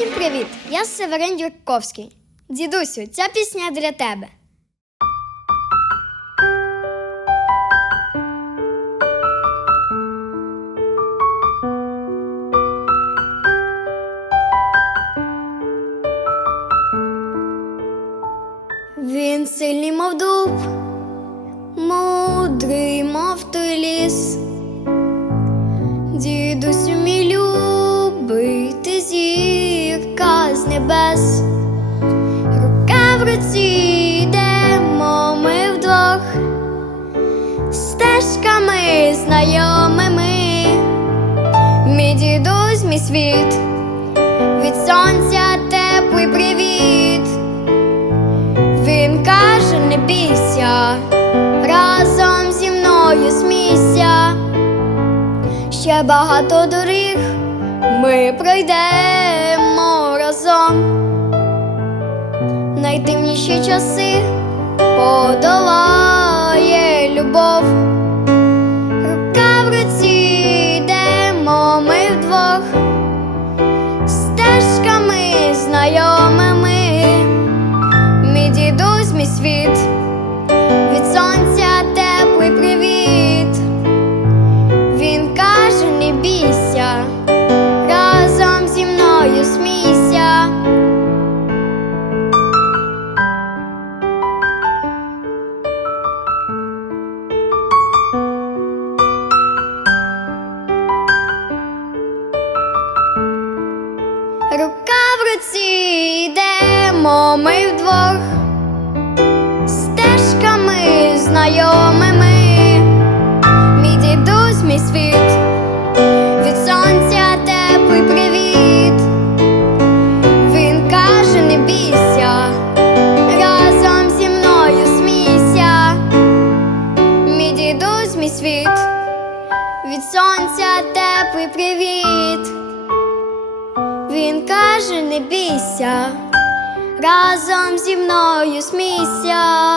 Всім привіт! Я Северин Юрковський. Дідусю, ця пісня для тебе. Він сильний, мов дуб, мудрий, мов той ліс. Дідусю небес, рука в руці йдемо ми вдвох, стежками знайомими, мій дідусь, мій світ, від сонця теплий привіт. Він каже, не бійся, разом зі мною смійся. Ще багато доріг ми пройдемо разом. Найтемніші часи подолає Рука йдемо ми вдвох, стежками знайомими. Мій дідусь, мій світ, від сонця теплий привіт. Він каже, не бійся, разом зі мною смійся. Мій дідусь, мій світ, від сонця теплий привіт. Він каже, не бійся, разом зі мною смійся.